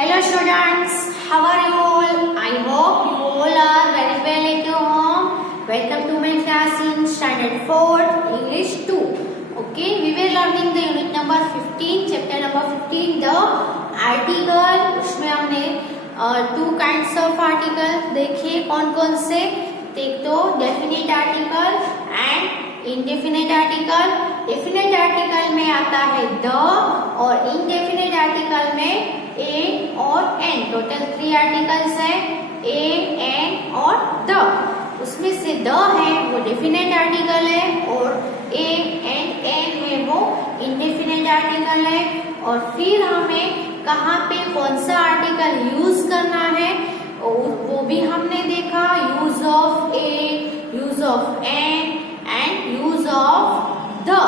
Hello students, how are you all? I hope you all are very well at your home. Welcome to my class in Standard 4, English 2. Okay, we were learning the unit number 15, chapter number 15, the article. उसमें हमने two kinds of article देखे कौन कौन से. एक तो definite article and indefinite article. Definite article में आता है the और indefinite article में a और n. टोटल 3 आर्टिकल्स है a, n और the. उसमें से the है वो डेफिनेट आर्टिकल है और a and n है वो इंडेफिनेट आर्टिकल है. और फिर हमें कहाँ पे कौन सा आर्टिकल यूज करना है वो भी हमने देखा. Use of a, use of n and use of the.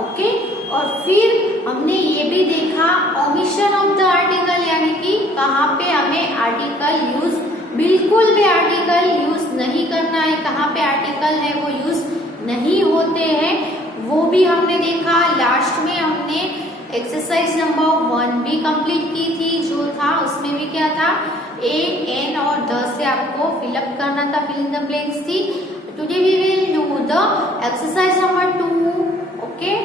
Okay, और फिर हमने ये भी देखा ओमिशन ऑफ द आर्टिकल, यानी कि कहाँ पे हमें आर्टिकल यूज, बिल्कुल भी आर्टिकल यूज नहीं करना है, कहाँ पे आर्टिकल है वो यूज नहीं होते हैं, वो भी हमने देखा. लास्ट में हमने एक्सरसाइज नंबर 1 भी कंप्लीट की थी, जो था उसमें भी क्या था, a, n और the से आपको फिलअप करना था, फिल इन द ब्लैंक्स थी. Today we will do the exercise number 2. Okay,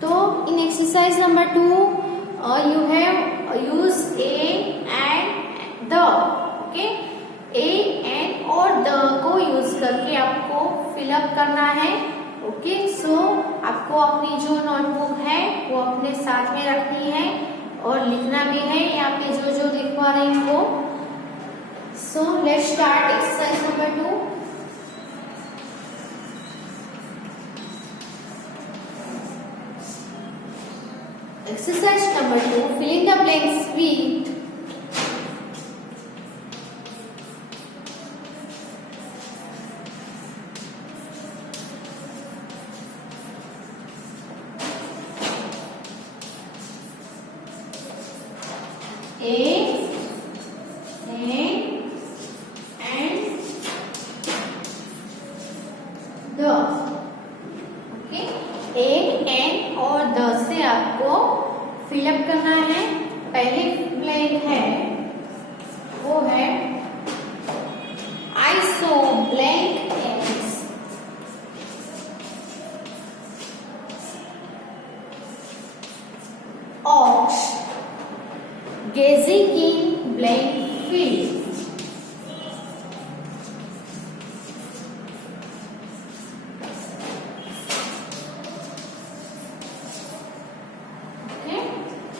तो in exercise number 2 you have use a and the. Okay, a, n और the को यूज करके आपको फिलअप करना है. ओके, सो आपको अपनी जो नोटबुक है वो अपने साथ में रखनी है और लिखना भी है यहाँ पे जो जो लिखवा रही हूँ वो. So let's start exercise number 2. Exercise number 2, fill in the blanks with a, n and the. Okay, a, n और the से आपको फिलअप करना है. पहले ब्लैंक है वो है I saw blank eggs. Ox gazing in blank field.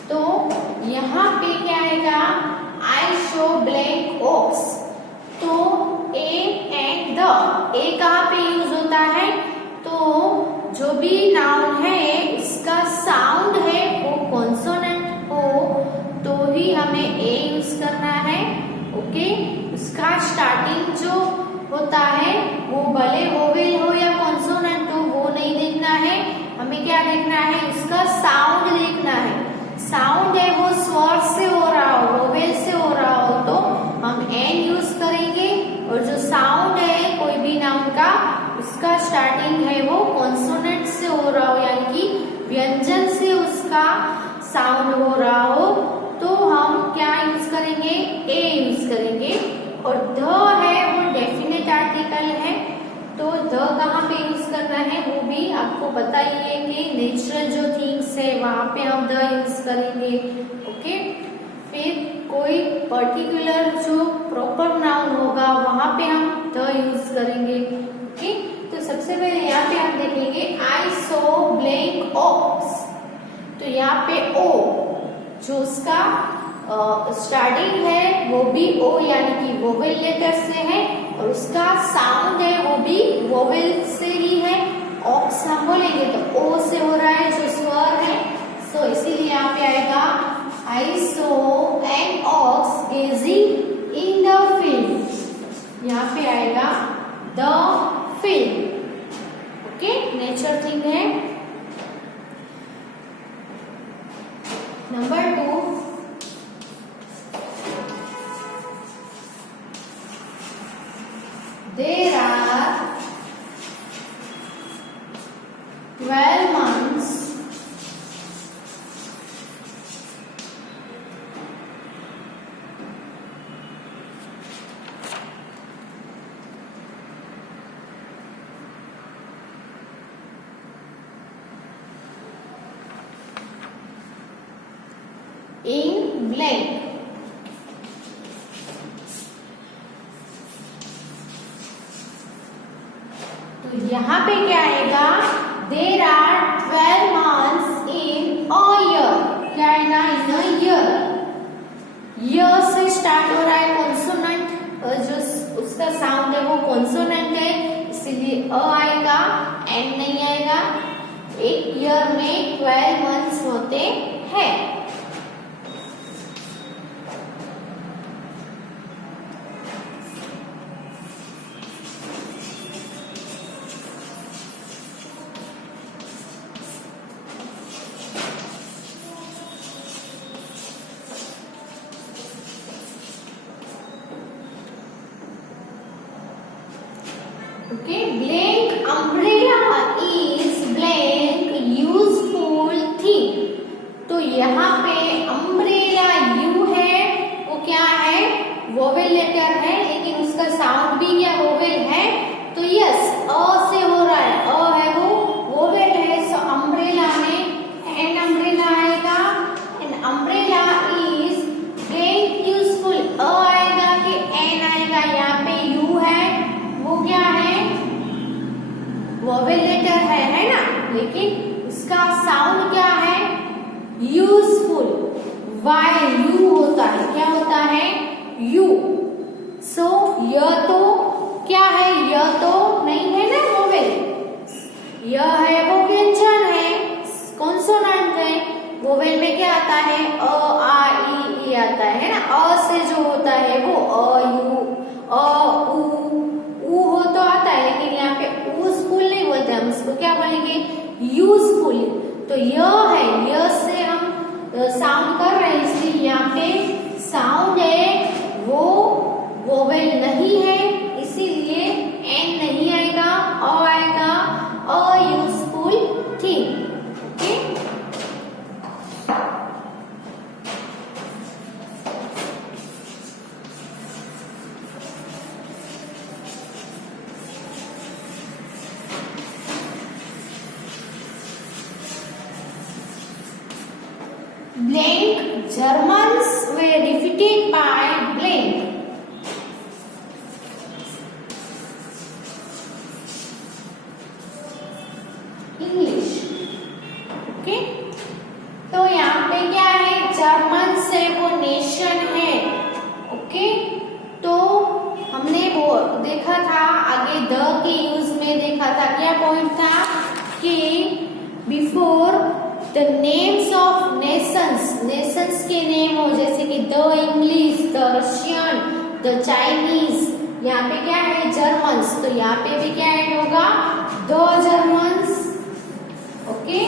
तो यहाँ पे क्या आएगा, I saw blank ox. तो a and the, a कहाँ पे यूज होता है, तो जो भी नाउन है उसका साउंड है वो कॉन्सोनेंट हो तो ही हमें a यूज करना है. ओके, उसका स्टार्टिंग जो होता है वो भले वोवेल हो या कॉन्सोनेंट हो वो नहीं देखना है, हमें क्या देखना है, उसका साउंड देखना है. साउंड है वो स्वर से हो रहा हो, वोवेल से हो रहा हो तो हम एन यूज करेंगे. और जो साउंड है कोई भी नाउन का उसका स्टार्टिंग है वो कॉन्सोनेंट से हो रहा हो, यानी कि व्यंजन से उसका साउंड हो रहा हो तो हम क्या यूज करेंगे, ए यूज करेंगे. और द है वो डेफिनेट आर्टिकल है तो द कहाँ पे यूज करना है वो भी आपको बताइए कि नेचुरल जो थिंग्स है वहां पे हम द यूज करेंगे. ओके, फिर कोई पर्टिकुलर जो प्रॉपर नाउन होगा वहां पे हम द यूज करेंगे. ओके, तो सबसे पहले यहाँ पे हम देखेंगे I saw blank ox. तो यहाँ पे ओ जो उसका स्टार्टिंग है वो भी ओ यानी कि वोवेल लेटर से है और उसका साउंड है वो भी वोवेल से ही है. ऑक्स हम बोलेंगे तो ओ से हो रहा है जो स्वर है, सो इसीलिए यहाँ पे आएगा I saw an ox gazing in the field. यहाँ पे आएगा the field. Okay, nature thing है. Number 2, there are 12 months 12 in blank. तो यहाँ पे क्या आएगा, there are 12 months in a year। क्या आएगा, इन अ ईयर। ईयर से स्टार्ट हो रहा है कॉन्सोनेंट, जो उसका साउंड है वो कॉन्सोनेंट है, इसीलिए अ आएगा, एन नहीं आएगा। एक ईयर में 12 मंथ्स होते हैं। Okay, blank umbrella is blank useful thing। तो यहाँ पे umbrella u है, वो क्या है, वोवेल लेटर है, लेकिन उसका साउंड भी क्या वोवेल है। तो यस, अ से हो रहा है, अ है वो वोवेल है। सो umbrella में एन umbrella आएगा, and umbrella is blank useful। अ आएगा कि एन आएगा, यहाँ पे u है, वो क्या है, वोवेल लेटर है ना, लेकिन उसका साउंड क्या है, यूजफुल। वाई यू होता है, क्या होता है, यू। सो यह तो क्या है, यह तो नहीं है ना वोवेल, यह है वो व्यंजन है, कॉन्सोनेंट है। वोवेल में क्या आता है, अ आ ई आता है ना। अ से जो होता है वो अ यू, अ ऊ हो तो आता है, लेकिन यहाँ पे यूजफुल नहीं बोलते, हम इसको क्या बोलेंगे, यूजफुल। तो यह है, यह से हम साउंड कर रहे हैं, इसलिए यहाँ पे साउंड है वो वोवेल नहीं है, इसीलिए एन नहीं आएगा, अ आएगा, a useful thing. Okay, blank Germans were defeated by blank। English। Okay, तो यहाँ पे क्या है, जर्मन से वो नेशन है। ओके, तो हमने वो देखा था आगे द के यूज में देखा था, क्या पॉइंट था कि before the names of Nations, Nations के नेम हो, जैसे कि the English, the Russian, the Chinese, यहाँ पे क्या है, जर्मन्स। तो यहाँ पे भी क्या ऐड होगा, द जर्मन्स। ओके,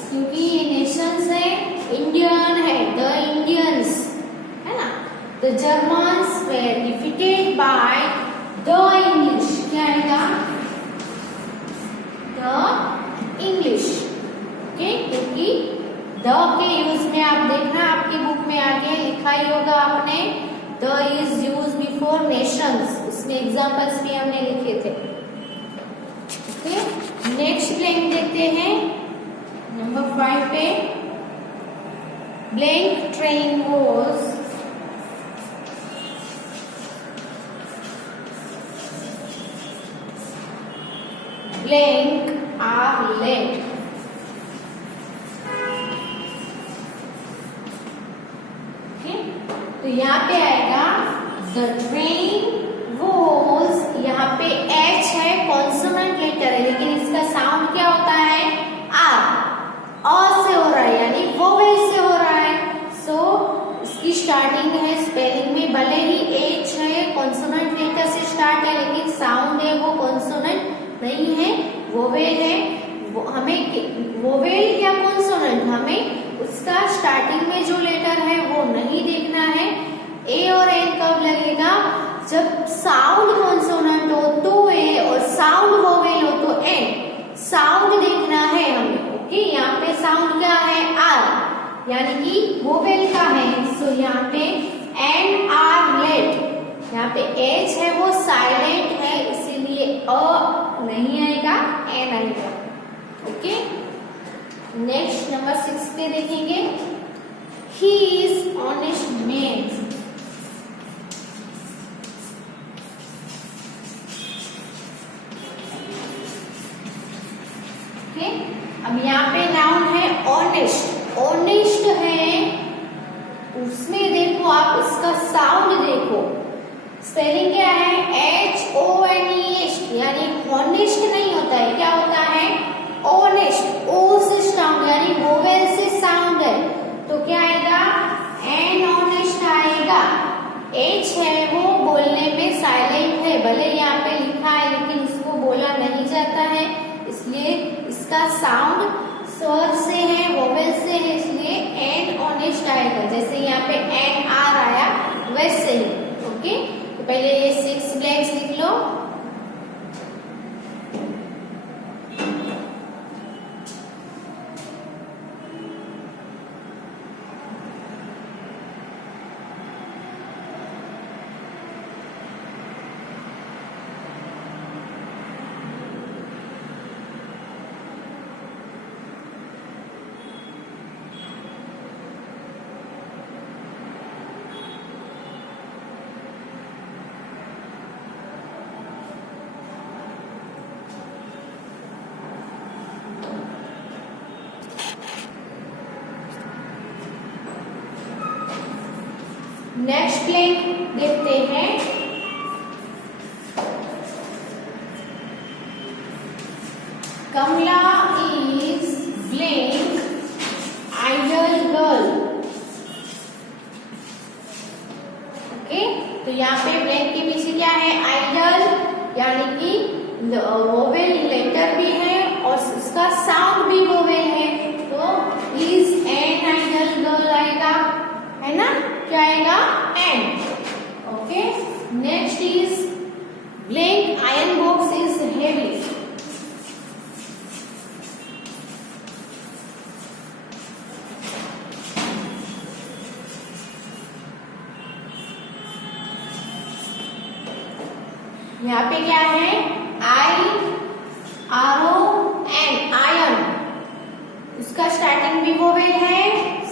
क्योंकि ये नेशंस है, इंडियन है, द इंडियंस है ना। The Germans were defeated by the English. क्या आएगा, द इंग्लिश। ओके, क्योंकि द के यूज में आप देखना, आपकी बुक में आगे लिखा ही होगा आपने, the is use before Nations, उसमें एग्जांपल्स भी हमने लिखे थे। ओके, नेक्स्ट ब्लैंक देखते हैं, नंबर 5 पे, blank train was blank are late. तो यहाँ पे आएगा द ट्रेन वॉज, यहाँ पे एच है, कॉन्सोनेंट लेटर है, लेकिन इसका साउंड क्या होता है, आर। अ से हो रहा है, यानी वोवेल से हो रहा है। सो इसकी स्टार्टिंग है स्पेलिंग में, भले ही एच है, कॉन्सोनेंट लेटर से स्टार्ट है, लेकिन साउंड है वो कॉन्सोनेंट नहीं है, वोवेल है। हमें वोवेल या कॉन्सोनेंट, हमें उसका स्टार्टिंग में जो लेटर है वो नहीं देखना है। ए और एन कब लगेगा, जब साउंड कॉन्सोनेंट हो तो ए, और साउंड वोवेल हो तो एन। साउंड देखना है हमें। ओके, यहाँ पे साउंड क्या है, आर, यानी कि वोवेल का है। सो यहाँ पे एन आर लेट, यहाँ पे एच है वो साइलेंट है, इसीलिए अ नहीं आएगा, एन आएगा। ओके, नेक्स्ट नंबर 6 पे देखेंगे, he is honest man. Okay, अब यहाँ पे नाउन है ऑनेस्ट। ऑनेस्ट है, उसमें देखो आप इसका साउंड देखो, स्पेलिंग क्या है, HONEST, यानी हॉनेस्ट नहीं होता है, क्या होता है, ऑनेस्ट। ओ से साउंड यानी वोवेल से साउंड है, तो क्या आएगा, एन ऑनेस्ट आएगा। H है वो बोलने में साइलेंट है, भले यहाँ पे लिखा है लेकिन इसको बोला नहीं जाता है, इसलिए इसका साउंड स्वर से है, वोवेल से है, इसलिए एन ऑनेस्ट आएगा। जैसे यहाँ पे एन आर आया वैसे ही। ओके, तो पहले ये 6 ब्लैंक्स लिख लो। नेक्स्ट ब्लैंक देखते हैं। Kamala is blank idle girl. Okay, तो यहाँ पे ब्लैंक के पीछे क्या है, आइडल, यानी कि वोवेल लेटर भी है और इसका साउंड भी वोवेल है, तो इज एन आइडल गर्ल आएगा, है ना, क्या आएगा, an. Okay, next is blank iron box is heavy. यहाँ पे क्या है, IRON, आयरन, इसका स्टार्टिंग भी वोवेल है,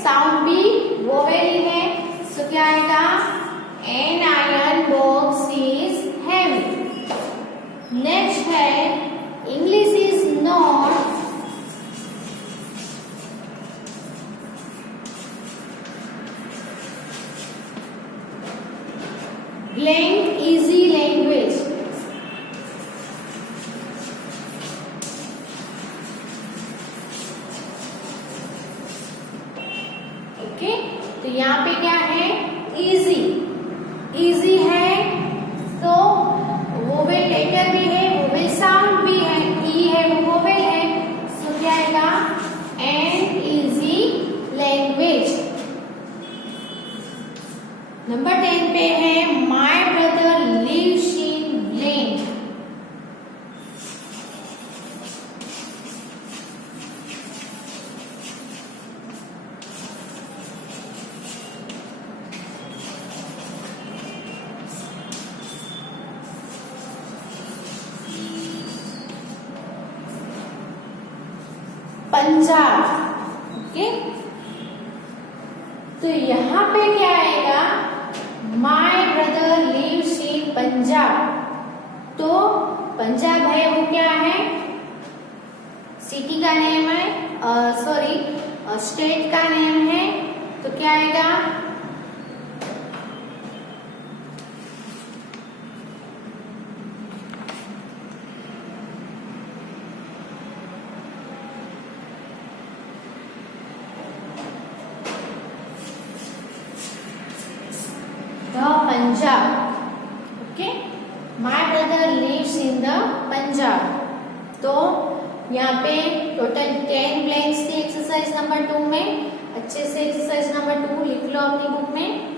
साउंड भी वोवेल ही है, तो क्या आएगा, an iron box is heavy. Next है English is not blank easy language. Okay, तो यहाँ पे क्या है, इजी, इजी है, तो वोवेल लेटर भी है, वोवेल साउंड भी है, ई है वो वोवेल है, तो क्या आएगा, एन इजी लैंग्वेज। नंबर 10 पे है my brother lives in blank. Punjab. Okay, तो यहाँ पे क्या आएगा, my brother lives in Punjab, तो पंजाब है वो क्या है, सिटी का नेम है, सॉरी स्टेट का नेम है, तो क्या आएगा, Punjab. Okay, my brother lives in the Punjab, तो यहाँ पे टोटल 10 ब्लैंक्स थी एक्सरसाइज नंबर 2 में। अच्छे से एक्सरसाइज नंबर 2 लिख लो अपनी बुक में।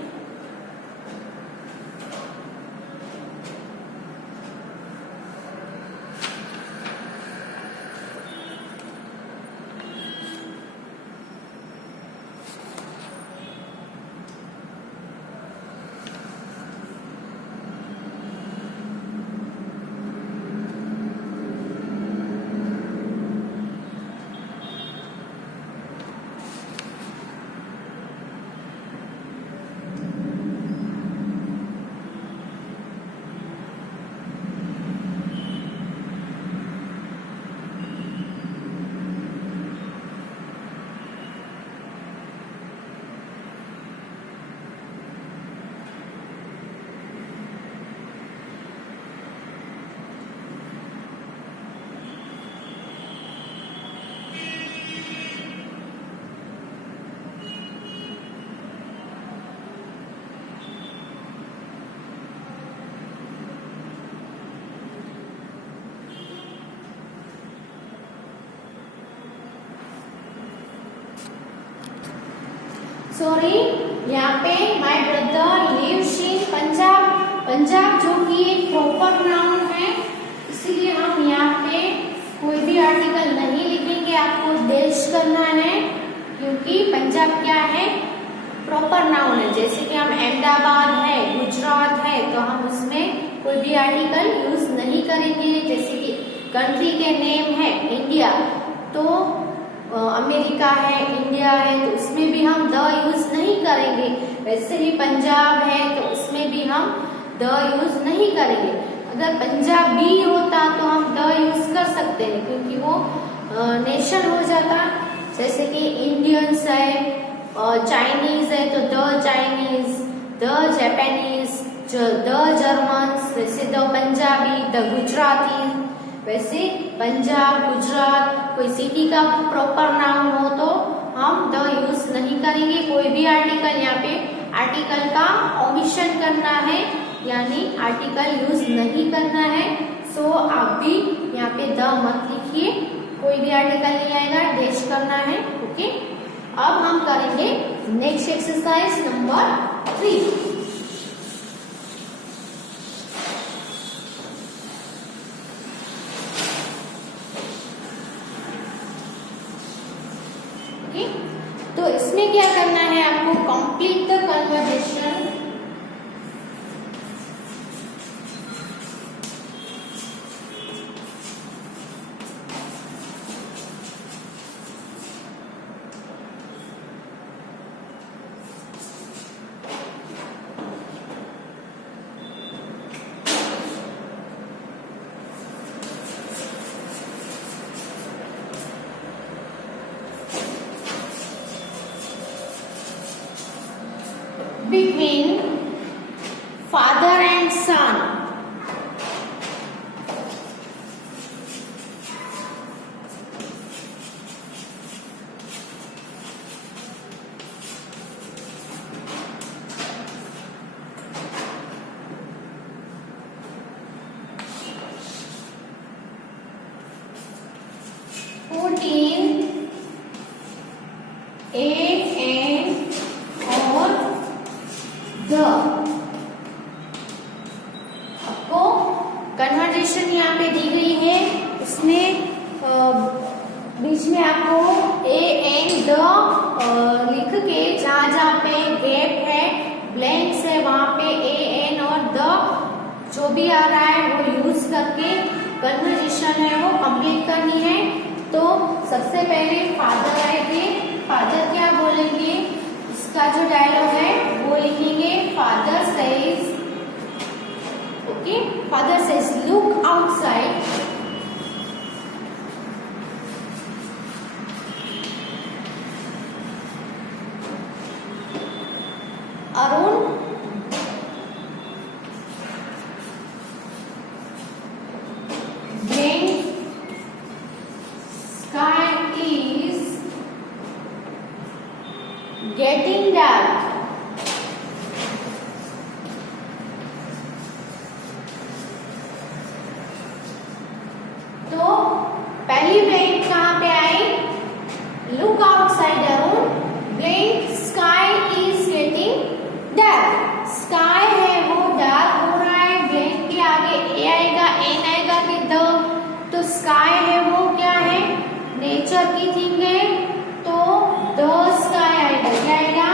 सॉरी, यहाँ पे my brother lives in Punjab. Punjab जो कि एक प्रॉपर नाउन है, इसीलिए हम यहाँ पे कोई भी आर्टिकल नहीं लिखेंगे। आपको देश करना है, क्योंकि पंजाब क्या है, प्रॉपर नाउन है। जैसे कि हम अहमदाबाद है, गुजरात है, तो हम उसमें कोई भी आर्टिकल यूज नहीं करेंगे। जैसे कि कंट्री के नेम है इंडिया, तो अमेरिका है, इंडिया है, तो उसमें भी हम द यूज नहीं करेंगे। वैसे ही पंजाब है, तो उसमें भी हम द यूज नहीं करेंगे। अगर पंजाबी होता तो हम द यूज कर सकते हैं, क्योंकि वो नेशन हो जाता। जैसे कि इंडियंस है, चाइनीज है, तो the Chinese, the Japanese, the Germans, वैसे द पंजाबी, द गुजराती। वैसे पंजाब, गुजरात, कोई सिटी का प्रॉपर नाउन हो तो हम द यूज नहीं करेंगे। कोई भी आर्टिकल, यहाँ पे आर्टिकल का ओमिशन करना है, यानी आर्टिकल यूज नहीं करना है। सो आप भी यहाँ पे द मत लिखिए, कोई भी आर्टिकल नहीं आएगा, डैश करना है। ओके, अब हम करेंगे नेक्स्ट एक्सरसाइज नंबर 3। तो इसमें क्या करना है आपको, complete the conversation. Between father and son. आपको कन्वर्जेशन यहाँ पे दी गई है, उसमें बीच में आपको ए एन द लिख के जहाँ पे गैप है, ब्लैंक्स है, वहां पे ए एन और द जो भी आ रहा है वो यूज करके कन्वर्जेशन है वो कंप्लीट करनी है। तो सबसे पहले फादर आएंगे, फादर क्या बोलेंगे, इसका जो डायलॉग है वो लिखेंगे। Father says, okay, father says look outside, Arun getting dark. तो पहली ब्लैंक कहाँ पे आई, look outside Arun, blank sky is getting dark, sky है वो डार्क हो रहा है, ब्लैंक के आगे ए आएगा, एन आएगा कि द, तो स्काई है वो क्या है, नेचर की थिंग है, तो द स्काई आएगा, क्या आएगा,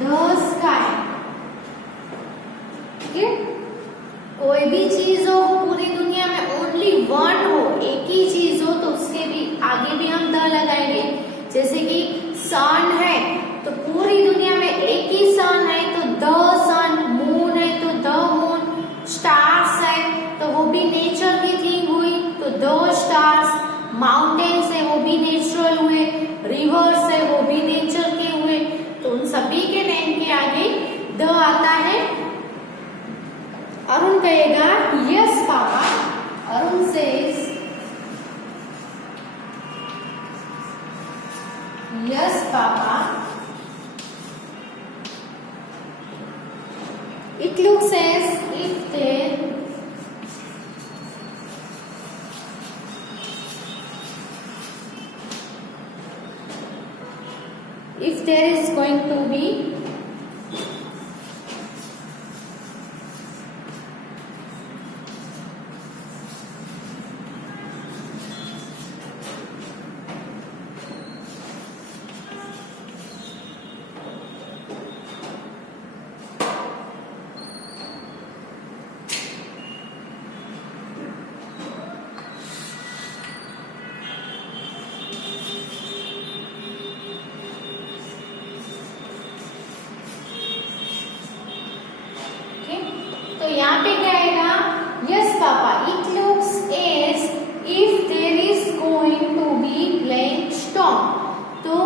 द स्काई। ठीक है, कोई भी चीज हो पूरी दुनिया में ओनली वन हो, एक ही चीज हो, तो उसके भी आगे भी हम द लगाएंगे। जैसे कि सन है तो पूरी दुनिया में एक ही सन है तो द सन, मून है तो द मून, स्टार्स है तो वो भी नेचर की थिंग हुई तो द स्टार्स, माउंटेन्स है वो भी नेचुरल हुए, रिवर्स है वो भी नेचर के हुए, तो उन सभी के नेम के आगे द आता है। अरुण कहेगा yes papa, Arun says yes papa, it looks as if there is going to be तो यहाँ पे क्या आएगा? Yes papa, it looks as if there is going to be blank storm. तो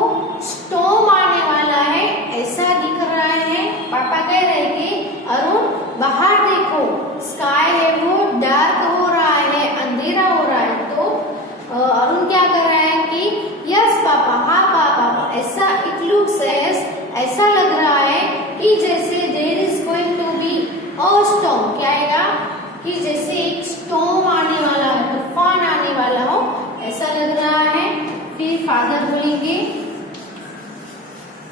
स्टॉर्म आने वाला है ऐसा दिख रहा है। पापा कह रहे कि अरुण बाहर देखो, स्काई है वो डार्क हो रहा है, अंधेरा हो रहा है। तो अरुण क्या कर रहा है कि यस पापा, हाँ पापा, ऐसा इट लुक्स एज, ऐसा लग रहा है कि जैसे there is going to be storm. क्या आएगा कि जैसे एक स्टॉर्म आने वाला है, तूफान आने वाला हो, ऐसा लग रहा है। फिर फादर बोलेंगे,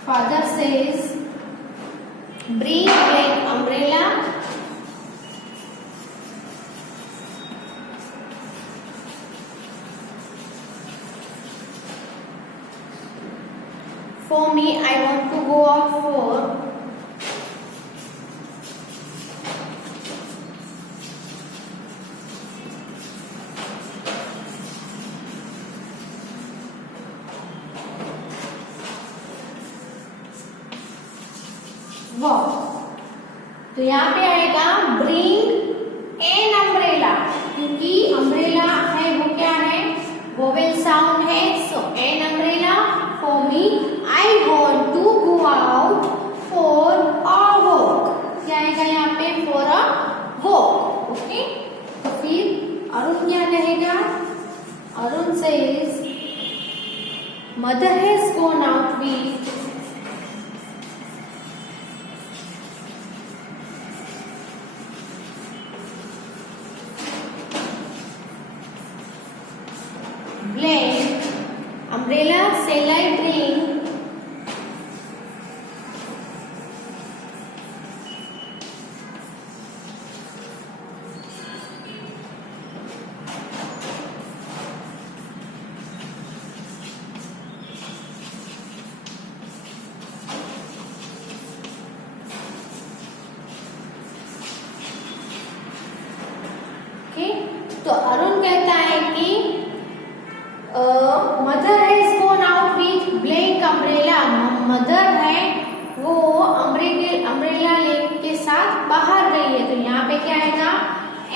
father says bring black umbrella for me, I want to go out for walk। तो यहाँ पे आएगा ब्रिंग एन अम्ब्रेला, क्योंकि अम्ब्रेला है वो क्या है? वोवेल साउंड है। So an umbrella for me, I want to go out for a walk. क्या आएगा यहाँ पे? For a walk. ओके, तो फिर अरुण क्या कहेगा? Arun says mother has gone out with blank umbrella, shall I bring तो अरुण कहता है कि mother has gone out with black umbrella. Mother है वो अम्ब्रेला के साथ बाहर गई है। तो यहाँ पे क्या आएगा?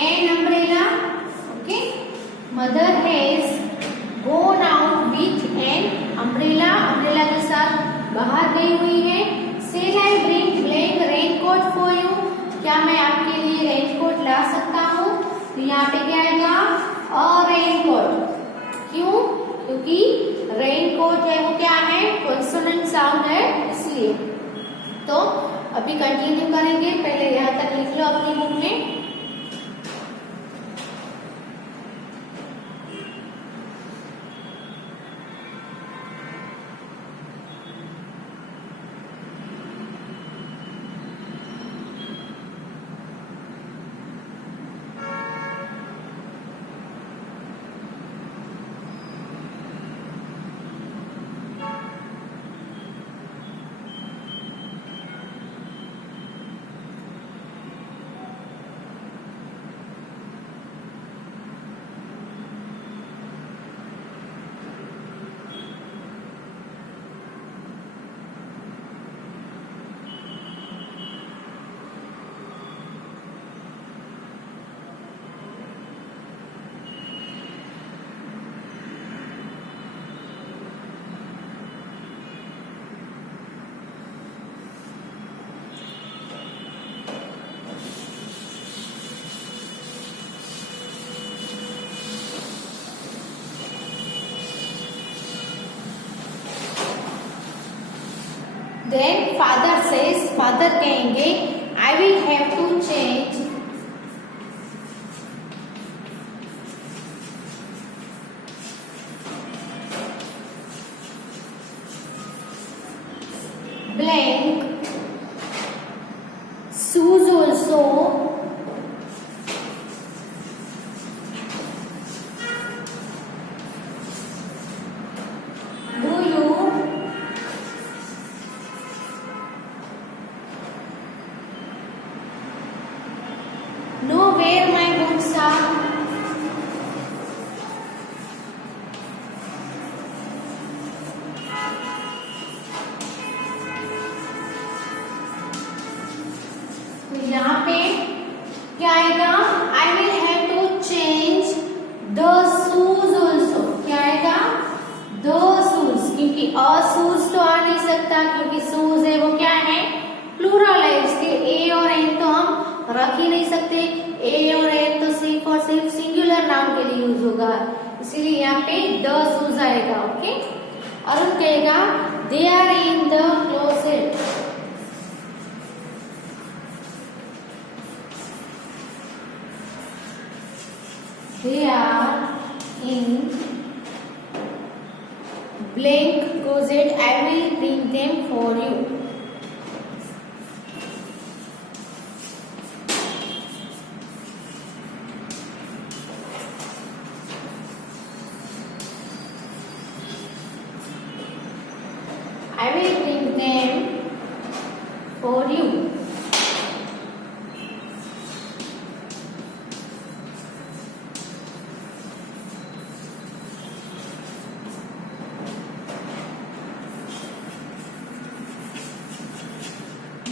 An umbrella. Okay, mother has gone out with an umbrella, umbrella के साथ बाहर गई हुई है। Shall I bring black raincoat for you, क्या मैं आपके लिए रेनकोट ला सकता हूँ? तो यहाँ पे क्या आएगा? अ रेनकोट। क्यों? क्योंकि रेनकोट है वो क्या है? कॉन्सोनेंट साउंड है, इसलिए। तो अभी कंटिन्यू करेंगे, पहले यहाँ तक लिख लो अपनी बुक में। Then father says, father कहेंगे I will have to change where my books are? तो यहाँ पे क्या आएगा? I will have to change the shoes also. क्या आएगा? The shoes, क्योंकि a shoes तो आ नहीं सकता, क्योंकि shoes है वो क्या है? प्लूरल है, इसलिए a और n तो हम रख ही नहीं सकते। a और n तो सिर्फ और सिर्फ सिंगुलर नाउन के लिए यूज होगा, इसीलिए यहाँ पे the shoes आएगा। ओके, अरुण कहेगा they are in the closet. They are in blank closet. I will bring them for you. I will bring them for you.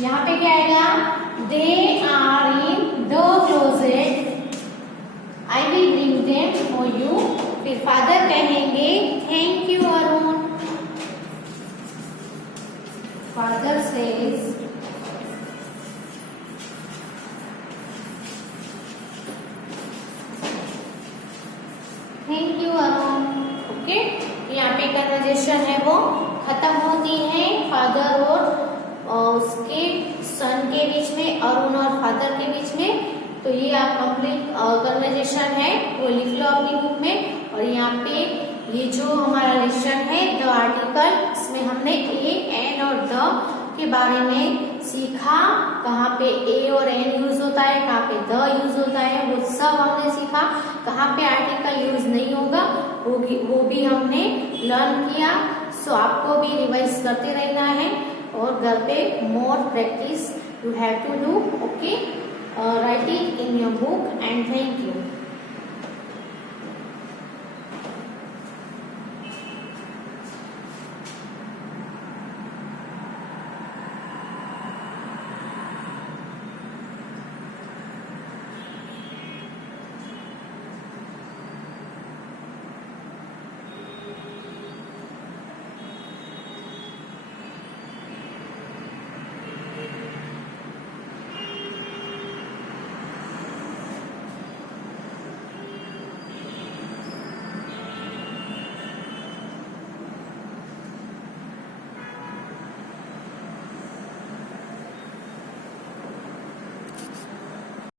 यहाँ पे क्या आएगा? They are in the closet. I will bring them for you. फिर father कहेंगे thank you Arun. Father says thank you Arun. Okay, यहाँ पे conversation है वो खत्म होती है फादर और उसके सन के बीच में, अरुण और फादर के बीच में। तो ये आप कंप्लीट कन्वर्जेशन है वो लिख लो अपनी बुक में। और यहाँ पे ये जो हमारा लेसन है द आर्टिकल, इसमें हमने ए, एन और द के बारे में सीखा। कहाँ पे ए और एन यूज होता है, कहाँ पे द यूज होता है, वो सब हमने सीखा। कहाँ पे आर्टिकल यूज नहीं होगा वो भी हमने लर्न किया। सो आपको भी रिवाइज करते रहना है और घर पे more practice you have to do. Okay, writing in your book and thank you.